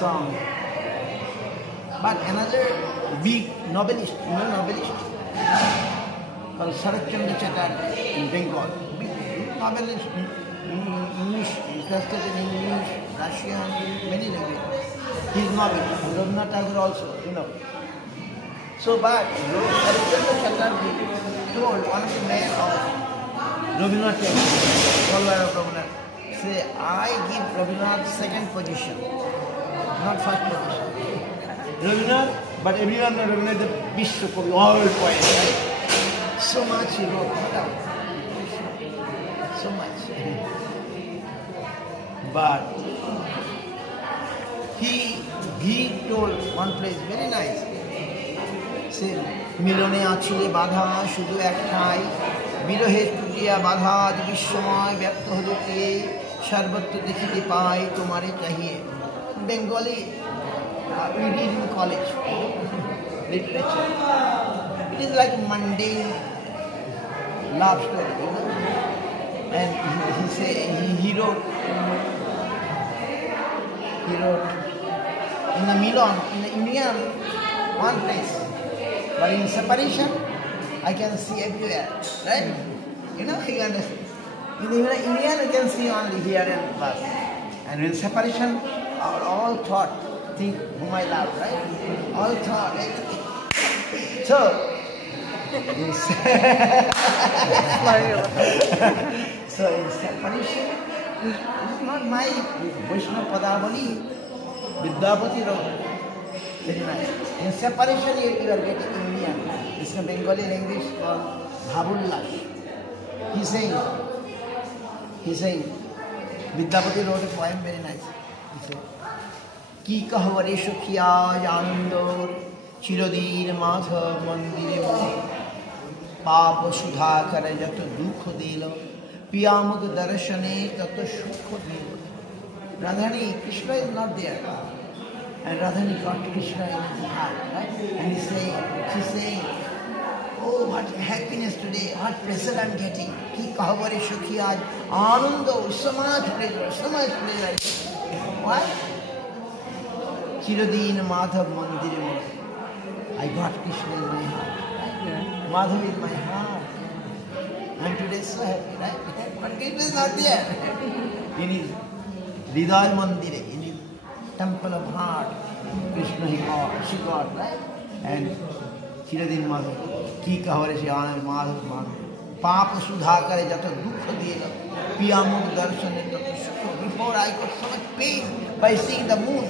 song. But another big novelist, novelist called Sarat Chandra Chatterjee in Bengal. Big novelist, English, translated in English, Russian, many languages. He is novelist. Rabindranath Tagore also, So, but Sarat Chandra Chatterjee told one of the men of Rabindranath Tagore, follower of Rabindranath, say, I give Rabindranath second position, not first position. Rabindranath, but everyone knows Rabindranath is the Vishwa Kavi, all poet, right? So much he wrote, so much. But he told one place, very nice, say, মিলনে আছিলে বাধা শুধু একটাই বিরহে টুটিয়া বাধা আজ বিশ্বময় ব্যক্ত হলো কে সর্বত্র দেখিতে পাই তোমারে চাহিয়ে Bengali we read in college literature. It is like mundane love story, And he wrote in the Milan, in the Indian, one place. But in separation, I can see everywhere, right? You understand. In the Indian, you can see only here and past. And in separation, all thought, think whom I love, right? All thought, everything. So, so in separation, it's not my Vaishnava Padavali, Vidyapati wrote. Very nice. In separation, you are getting Indian. It's a Bengali language called Bhabullash. He's saying, Vidyapati wrote a poem very nice. He said, কি कहवরে সখিয়া আনন্দর চিরদিন মাধব মন্দিরে পাপ সুধা করে যত দুঃখ দিল পিয়ামক দর্শনে তত সুখ দিল Radhani, Krishna is not there. And Radhani got Krishna in his heart, right? And she's saying, oh, what happiness today, what pleasure I'm getting. Ki kahavare shukhi aaj, anando, so much pleasure. Why? Chiradin Madhav Mandire. I got Krishna in my heart. Madhav in my heart. I'm today so happy, right? But Krishna is not there. In his Hriday Mandire, in his temple of heart, Krishna she got, right? And Chiradin Madhav, ki kahavare she anand Madhav. Papa Sudha kare jato dukha diyega. Piyamuk darshane tato sukha. Before I got so much pain by seeing the moon.